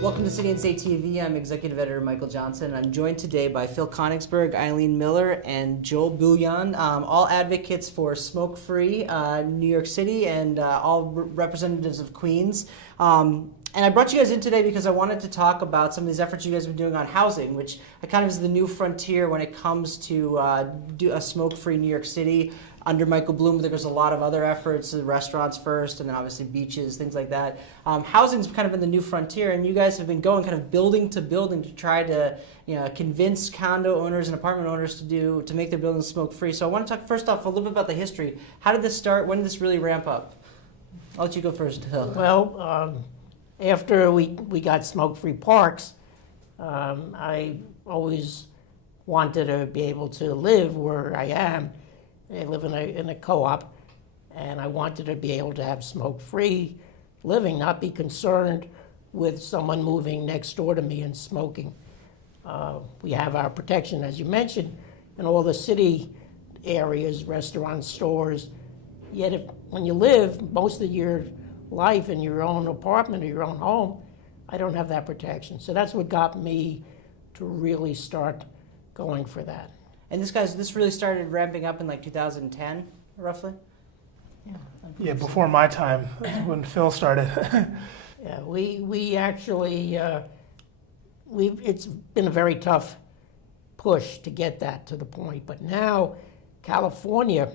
Welcome to City and State TV. I'm Executive Editor Michael Johnson. I'm joined today by Phil Konigsberg, Eileen Miller, and Joel Bouillon, all advocates for smoke-free New York City and all representatives of Queens. And I brought you guys in today because I wanted to talk about some of these efforts you guys have been doing on housing, which kind of is the new frontier when it comes to do a smoke-free New York City. Under Michael Bloom, there's a lot of other efforts, restaurants first, and then obviously beaches, things like that. Housing's kind of been the new frontier, and you guys have been going kind of building to building to try to convince condo owners and apartment owners to make their buildings smoke-free. So I want to talk first off a little bit about the history. How did this start? When did this really ramp up? I'll let you go first, Phil. Well, after we got smoke-free parks, I always wanted to be able to live where I am. I live in a co-op, and I wanted to be able to have smoke-free living, not be concerned with someone moving next door to me and smoking. We have our protection, as you mentioned, in all the city areas, restaurants, stores. Yet when you live most of your life in your own apartment or your own home, I don't have that protection. So that's what got me to really start going for that. And this really started ramping up in like 2010, roughly? Yeah, before my time, when Phil started. Yeah, we actually, it's been a very tough push to get that to the point. But now California,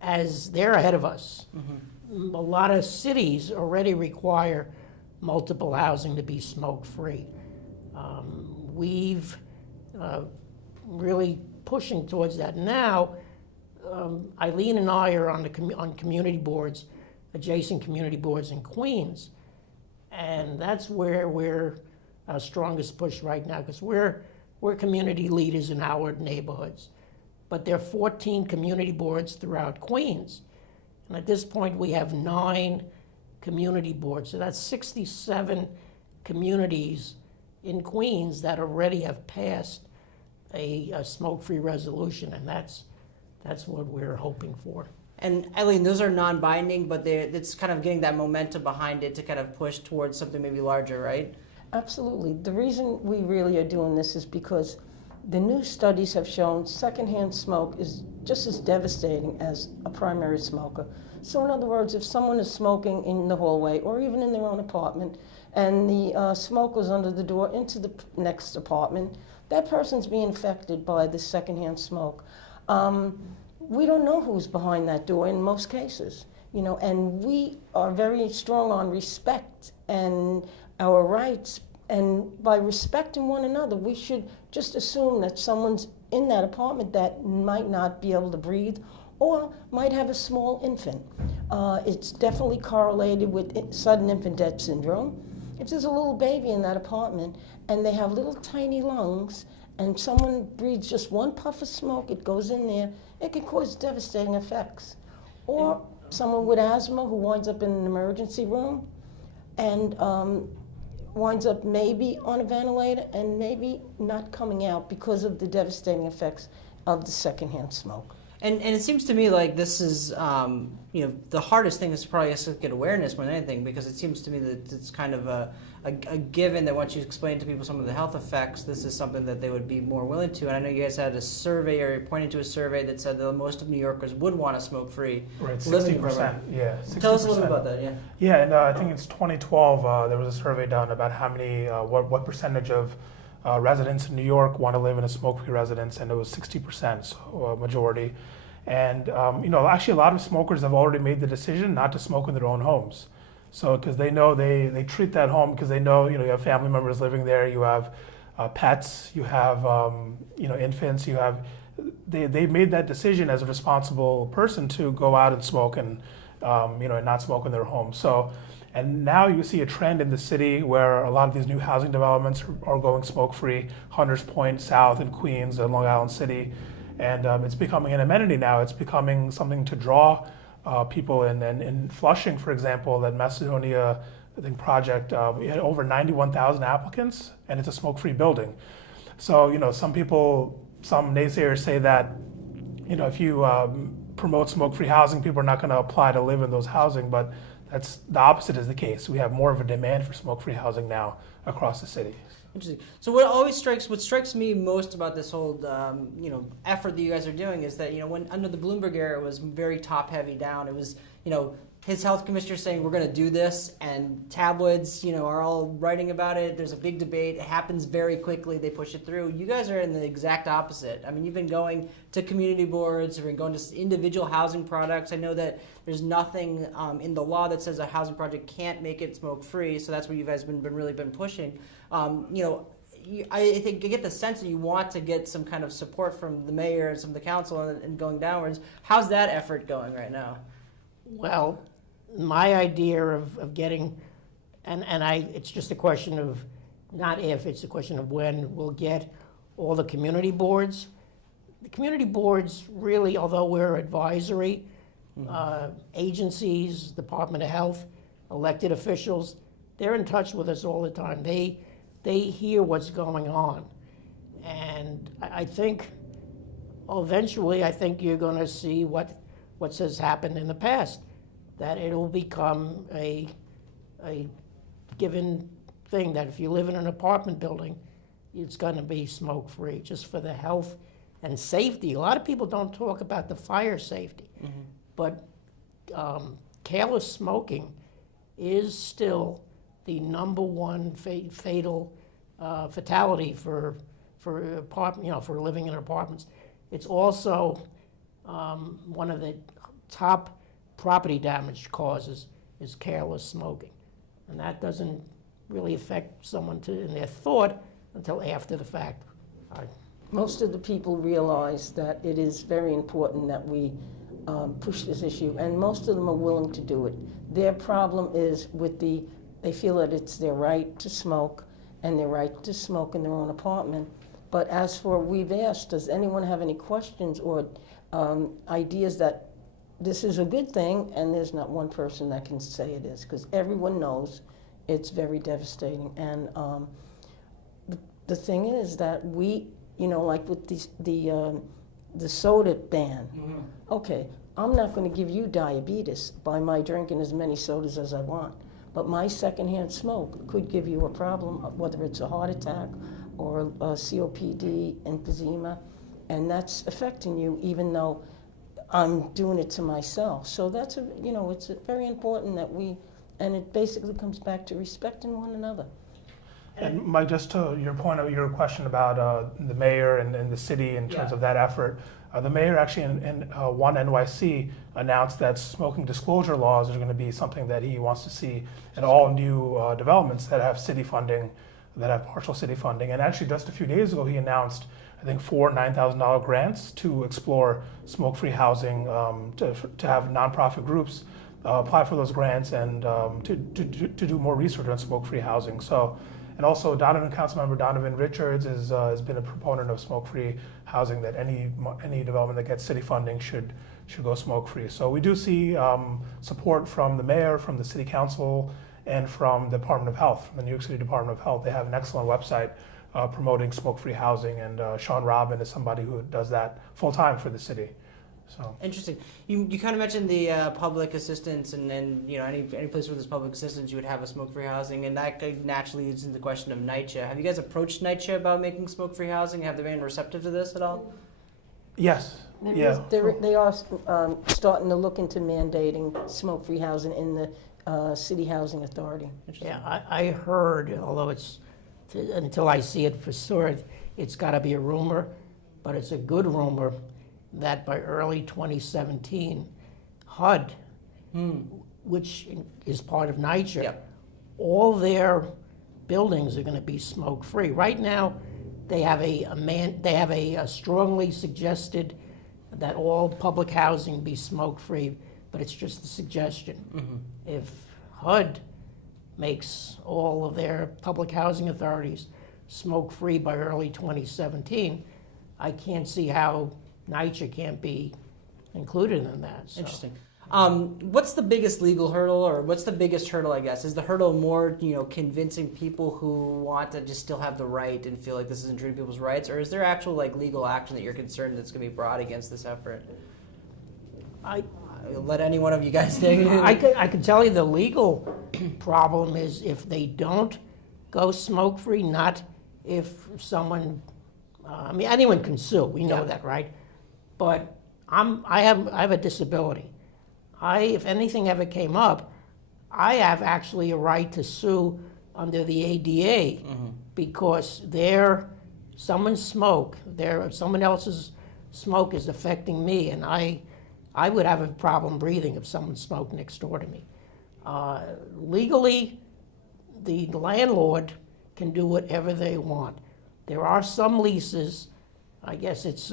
as they're ahead of us, a lot of cities already require multiple housing to be smoke-free. We've really pushing towards that now. Eileen and I are on community boards, adjacent community boards in Queens, and that's where we're our strongest push right now, because we're community leaders in our neighborhoods. But there are 14 community boards throughout Queens, and at this point we have 9 community boards. So that's 67 communities in Queens that already have passed a smoke-free resolution, and that's what we're hoping for. And Eileen, those are non-binding, but it's kind of getting that momentum behind it to kind of push towards something maybe larger, right? Absolutely. The reason we really are doing this is because the new studies have shown secondhand smoke is just as devastating as a primary smoker. So in other words, if someone is smoking in the hallway or even in their own apartment and the smoke goes under the door into the next apartment, that person's being infected by the secondhand smoke. We don't know who's behind that door in most cases, and we are very strong on respect and our rights. And by respecting one another, we should just assume that someone's in that apartment that might not be able to breathe or might have a small infant. It's definitely correlated with sudden infant death syndrome. If there's a little baby in that apartment and they have little tiny lungs and someone breathes just one puff of smoke, it goes in there, it can cause devastating effects. Or someone with asthma who winds up in an emergency room and winds up maybe on a ventilator and maybe not coming out because of the devastating effects of the secondhand smoke. And it seems to me like this is, the hardest thing is probably to get awareness more than anything, because it seems to me that it's kind of a given that once you explain to people some of the health effects, this is something that they would be more willing to. And I know you guys had a survey, or you're pointing to a survey that said that most of New Yorkers would want a smoke-free living program. Yeah, 60%. Tell us a little bit about that, yeah. Yeah, and I think it's 2012, there was a survey done about how many, what percentage of residents in New York want to live in a smoke-free residence, and it was 60%, so a majority. And actually a lot of smokers have already made the decision not to smoke in their own homes. So, because they know they treat that home, because they know, you have family members living there, you have pets, you have, infants, they made that decision as a responsible person to go out and smoke and not smoke in their home. So, and now you see a trend in the city where a lot of these new housing developments are going smoke-free, Hunters Point South in Queens and Long Island City. And it's becoming an amenity now. It's becoming something to draw people in. And in Flushing, for example, that Macedonia, I think, project, we had over 91,000 applicants, and it's a smoke-free building. So, some naysayers say that, if you promote smoke-free housing, people are not going to apply to live in those housing, but that's the opposite is the case. We have more of a demand for smoke-free housing now across the city. Interesting. So what strikes me most about this whole effort that you guys are doing is that when under the Bloomberg era it was very top heavy down. It was his health commissioner saying we're going to do this, and tabloids are all writing about it. There's a big debate. It happens very quickly. They push it through. You guys are in the exact opposite. I mean, you've been going to community boards, you've been going to individual housing products. I know that there's nothing in the law that says a housing project can't make it smoke free. So that's what you guys been really been pushing. I think I get the sense that you want to get some kind of support from the mayor and some of the council and going downwards. How's that effort going right now? Well, my idea of getting, it's just a question of, not if, it's a question of when we'll get all the community boards. The community boards really, although we're advisory, agencies, Department of Health, elected officials, they're in touch with us all the time. They hear what's going on. And I think eventually, I think you're going to see what has happened in the past, that it'll become a given thing that if you live in an apartment building, it's going to be smoke-free, just for the health and safety. A lot of people don't talk about the fire safety, but careless smoking is still the number one fatal fatality for for living in apartments. It's also one of the top property damage causes is careless smoking, and that doesn't really affect someone in their thought until after the fact. Most of the people realize that it is very important that we push this issue, and most of them are willing to do it. Their problem is they feel that it's their right to smoke, and their right to smoke in their own apartment. But as for, we've asked, does anyone have any questions or ideas that this is a good thing, and there's not one person that can say it is, because everyone knows it's very devastating. And the thing is that we, like with the soda ban, okay, I'm not going to give you diabetes by my drinking as many sodas as I want, but my secondhand smoke could give you a problem, whether it's a heart attack or a COPD, emphysema, and that's affecting you even though I'm doing it to myself. So that's it's very important that and it basically comes back to respecting one another. And Mike, just to your point of your question about the mayor and the city in terms of that effort, the mayor actually in One NYC announced that smoking disclosure laws are going to be something that he wants to see in all new developments that have city funding, that have partial city funding. And actually just a few days ago he announced, I think, 4 $9,000 grants to explore smoke-free housing, to have nonprofit groups apply for those grants and to do more research on smoke-free housing. So, and also Councilmember Donovan Richards has been a proponent of smoke-free housing, that any development that gets city funding should go smoke-free. So we do see support from the mayor, from the city council, and from the Department of Health, from the New York City Department of Health. They have an excellent website promoting smoke-free housing, and Sean Robin is somebody who does that full-time for the city. So interesting. You kind of mentioned the public assistance, and any place where there's public assistance, you would have a smoke-free housing, and that naturally leads into the question of NYCHA. Have you guys approached NYCHA about making smoke-free housing? Have they been receptive to this at all? Yes. Yeah. They are starting to look into mandating smoke-free housing in the City Housing Authority. Yeah, I heard, although until I see it for sure, it's got to be a rumor, but it's a good rumor that by early 2017, HUD, which is part of NYCHA, all their buildings are going to be smoke-free. Right now, they have a strongly suggested that all public housing be smoke-free, but it's just a suggestion. If HUD makes all of their public housing authorities smoke-free by early 2017, I can't see how NYCHA can't be included in that. So. Interesting. What's the biggest legal hurdle, or what's the biggest hurdle, I guess? Is the hurdle more, convincing people who want to just still have the right and feel like this is intruding people's rights, or is there actual legal action that you're concerned that's going to be brought against this effort? I'll let any one of you guys take it. I could tell you the legal problem is if they don't go smoke-free, not if someone, anyone can sue, we know that, right? But I have a disability. If anything ever came up, I have actually a right to sue under the ADA because someone else's smoke is affecting me, and I would have a problem breathing if someone smoked next door to me. Legally, the landlord can do whatever they want. There are some leases, I guess it's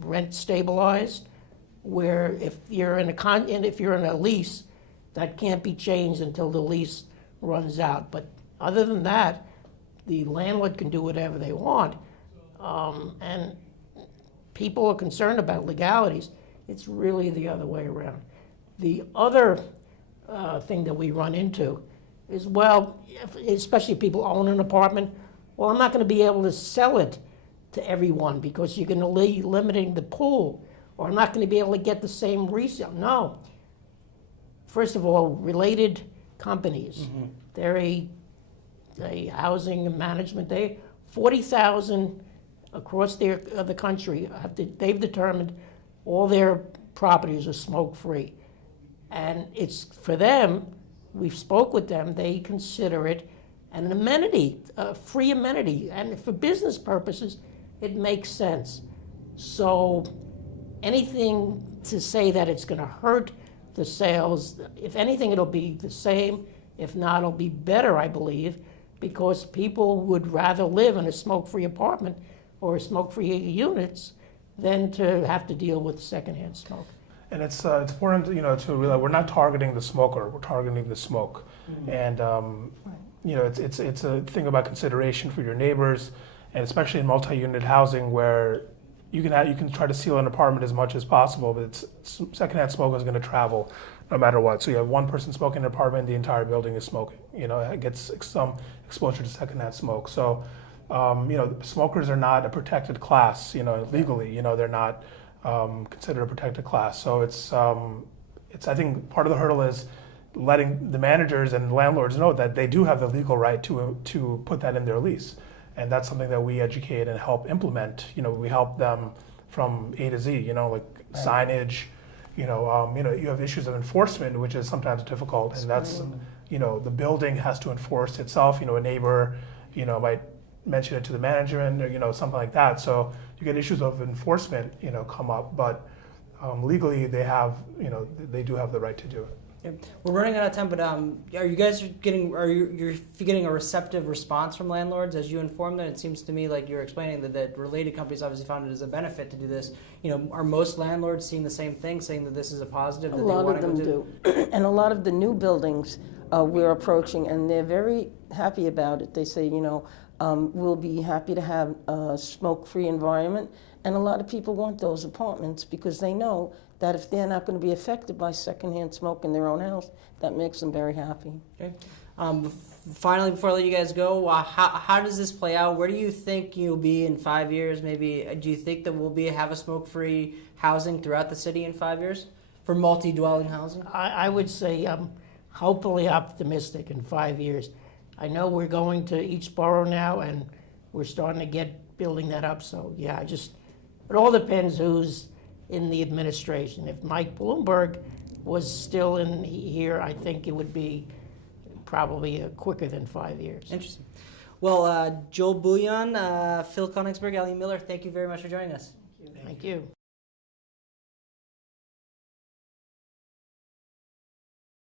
rent stabilized, where if you're in a lease, that can't be changed until the lease runs out. But other than that, the landlord can do whatever they want. And people are concerned about legalities. It's really the other way around. The other thing that we run into is, especially if people own an apartment, I'm not going to be able to sell it to everyone because you're going to be limiting the pool, or I'm not going to be able to get the same resale. No. First of all, related companies, they're a housing management, 40,000 across the country, they've determined all their properties are smoke-free. And it's for them, we've spoke with them, they consider it an amenity, a free amenity. And for business purposes, it makes sense. So anything to say that it's going to hurt the sales, if anything, it'll be the same. If not, it'll be better, I believe, because people would rather live in a smoke-free apartment or smoke-free units than to have to deal with secondhand smoke. And it's important, to realize we're not targeting the smoker; we're targeting the smoke. And it's a thing about consideration for your neighbors, and especially in multi-unit housing where you can try to seal an apartment as much as possible, but secondhand smoke is going to travel no matter what. So you have one person smoking in an apartment, the entire building is smoking. It gets some exposure to secondhand smoke. So smokers are not a protected class. Legally, they're not considered a protected class. So it's I think part of the hurdle is letting the managers and landlords know that they do have the legal right to put that in their lease. And that's something that we educate and help implement. We help them from A to Z, signage, you have issues of enforcement, which is sometimes difficult. And that's, the building has to enforce itself. A neighbor, might mention it to the management or, something like that. So you get issues of enforcement, come up, but legally they do have the right to do it. Yeah. We're running out of time, but are you guys getting a receptive response from landlords as you inform them? It seems to me like you're explaining that related companies obviously found it as a benefit to do this. Are most landlords seeing the same thing, saying that this is a positive? A lot of them do. And a lot of the new buildings we're approaching, and they're very happy about it. They say, we'll be happy to have a smoke-free environment. And a lot of people want those apartments because they know that if they're not going to be affected by secondhand smoke in their own house, that makes them very happy. Okay. Finally, before I let you guys go, how does this play out? Where do you think you'll be in 5 years? Maybe do you think that we'll have a smoke-free housing throughout the city in 5 years for multi-dwelling housing? I would say I'm hopefully optimistic in 5 years. I know we're going to each borough now, and we're starting to get building that up. So yeah, it all depends who's in the administration. If Mike Bloomberg was still in here, I think it would be probably quicker than 5 years. Interesting. Well, Joel Bouillon, Phil Konigsberg, Eileen Miller, thank you very much for joining us. Thank you.